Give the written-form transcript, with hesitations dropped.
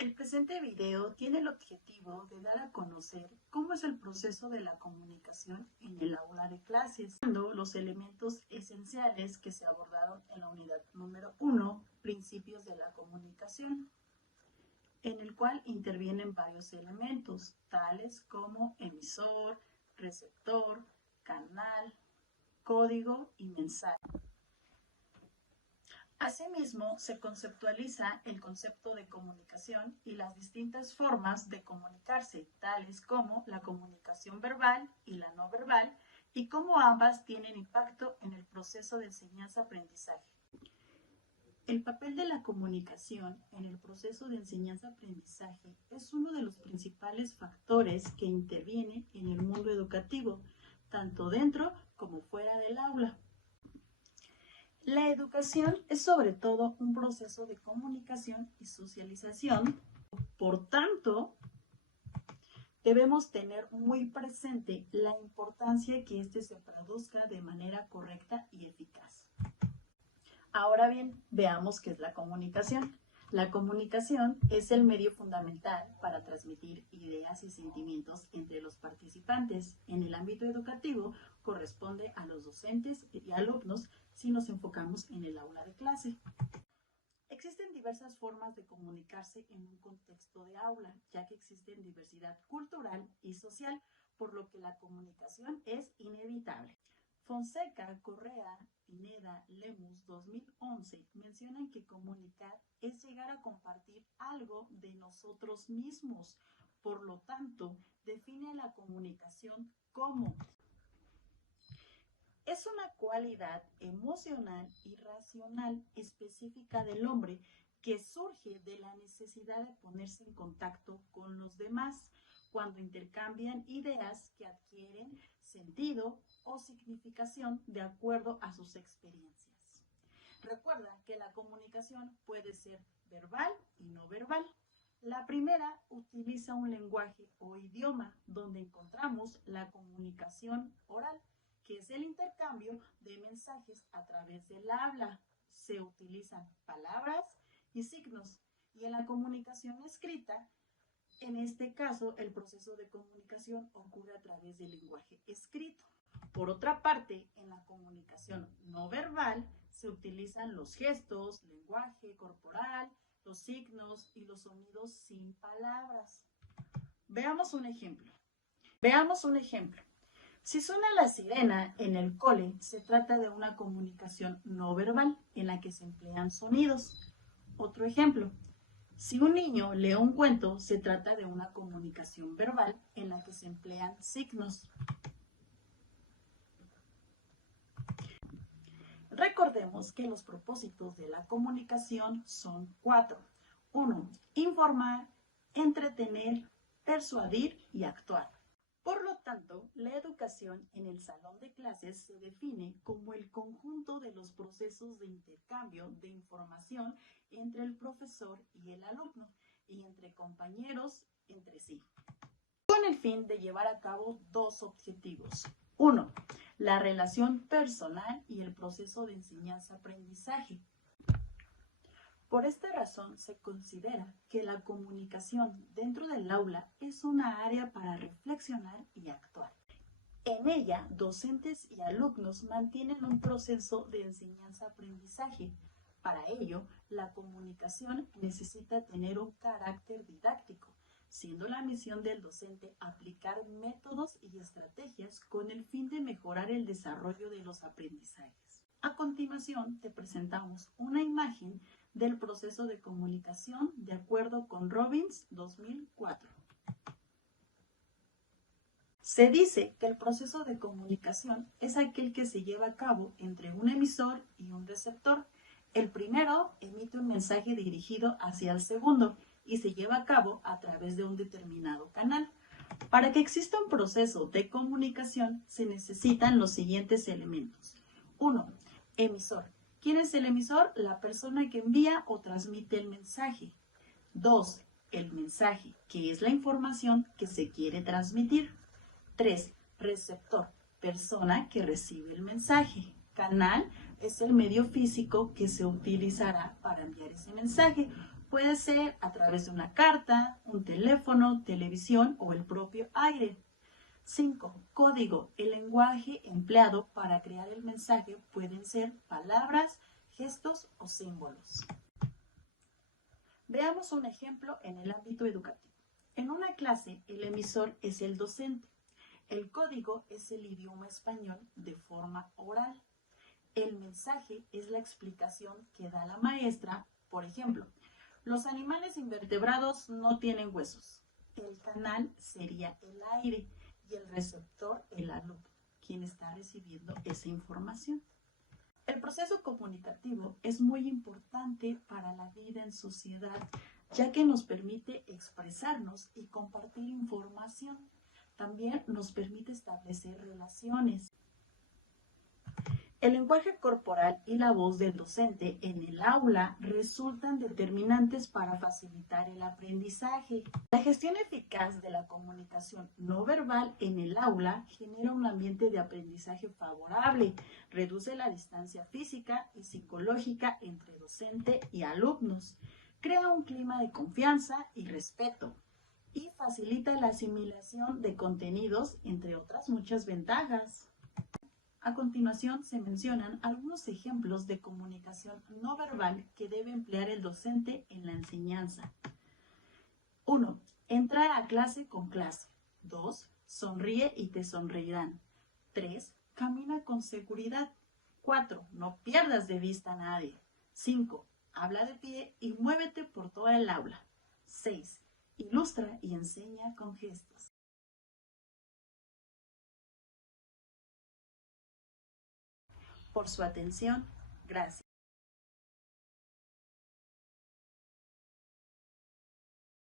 El presente video tiene el objetivo de dar a conocer cómo es el proceso de la comunicación en el aula de clases, los elementos esenciales que se abordaron en la unidad número 1, Principios de la comunicación, en el cual intervienen varios elementos, tales como emisor, receptor, canal, código y mensaje. Asimismo, se conceptualiza el concepto de comunicación y las distintas formas de comunicarse, tales como la comunicación verbal y la no verbal, y cómo ambas tienen impacto en el proceso de enseñanza-aprendizaje. El papel de la comunicación en el proceso de enseñanza-aprendizaje es uno de los principales factores que interviene en el mundo educativo, tanto dentro como fuera del aula. La educación es sobre todo un proceso de comunicación y socialización. Por tanto, debemos tener muy presente la importancia que éste se produzca de manera correcta y eficaz. Ahora bien, veamos qué es la comunicación. La comunicación es el medio fundamental para transmitir ideas y sentimientos entre los participantes. En el ámbito educativo corresponde a los docentes y alumnos si nos enfocamos en el aula de clase. Existen diversas formas de comunicarse en un contexto de aula, ya que existe diversidad cultural y social, por lo que la comunicación es inevitable. Fonseca, Correa, Pineda, Lemus, 2011, mencionan que comunicar es llegar a compartir algo de nosotros mismos. Por lo tanto, define la comunicación como es una cualidad emocional y racional específica del hombre que surge de la necesidad de ponerse en contacto con los demás cuando intercambian ideas que adquieren sentido o significación de acuerdo a sus experiencias. Recuerda que la comunicación puede ser verbal y no verbal. La primera utiliza un lenguaje o idioma donde encontramos la comunicación oral, que es el intercambio de mensajes a través del habla. Se utilizan palabras y signos. Y en la comunicación escrita, en este caso, el proceso de comunicación ocurre a través del lenguaje escrito. Por otra parte, en la comunicación no verbal se utilizan los gestos, lenguaje corporal, los signos y los sonidos sin palabras. Veamos un ejemplo. Si suena la sirena en el cole, se trata de una comunicación no verbal en la que se emplean sonidos. Otro ejemplo. Si un niño lee un cuento, se trata de una comunicación verbal en la que se emplean signos. Recordemos que los propósitos de la comunicación son 4. 1. Informar, entretener, persuadir y actuar. Por lo tanto, la educación en el salón de clases se define como el conjunto de los procesos de intercambio de información entre el profesor y el alumno y entre compañeros entre sí, con el fin de llevar a cabo dos objetivos. 1. La relación personal y el proceso de enseñanza-aprendizaje. Por esta razón, se considera que la comunicación dentro del aula es una área para reflexionar y actuar. En ella, docentes y alumnos mantienen un proceso de enseñanza-aprendizaje. Para ello, la comunicación necesita tener un carácter didáctico, siendo la misión del docente aplicar métodos y estrategias con el fin de mejorar el desarrollo de los aprendizajes. A continuación, te presentamos una imagen del proceso de comunicación de acuerdo con Robbins 2004. Se dice que el proceso de comunicación es aquel que se lleva a cabo entre un emisor y un receptor. El primero emite un mensaje dirigido hacia el segundo y se lleva a cabo a través de un determinado canal. Para que exista un proceso de comunicación se necesitan los siguientes elementos. 1. Emisor. ¿Quién es el emisor? La persona que envía o transmite el mensaje. 2. El mensaje, que es la información que se quiere transmitir. 3. Receptor. Persona que recibe el mensaje. Canal es el medio físico que se utilizará para enviar ese mensaje. Puede ser a través de una carta, un teléfono, televisión o el propio aire. 5. Código. El lenguaje empleado para crear el mensaje pueden ser palabras, gestos o símbolos. Veamos un ejemplo en el ámbito educativo. En una clase, el emisor es el docente. El código es el idioma español de forma oral. El mensaje es la explicación que da la maestra. Por ejemplo, los animales invertebrados no tienen huesos. El canal sería el aire y el receptor el alumno, quien está recibiendo esa información. El proceso comunicativo es muy importante para la vida en sociedad, ya que nos permite expresarnos y compartir información. También nos permite establecer relaciones. El lenguaje corporal y la voz del docente en el aula resultan determinantes para facilitar el aprendizaje. La gestión eficaz de la comunicación no verbal en el aula genera un ambiente de aprendizaje favorable, reduce la distancia física y psicológica entre docente y alumnos, crea un clima de confianza y respeto y facilita la asimilación de contenidos, entre otras muchas ventajas. A continuación se mencionan algunos ejemplos de comunicación no verbal que debe emplear el docente en la enseñanza. 1. Entrar a clase con clase. 2. Sonríe y te sonreirán. 3. Camina con seguridad. 4. No pierdas de vista a nadie. 5. Habla de pie y muévete por toda el aula. 6. Ilustra y enseña con gestos. Por su atención, gracias.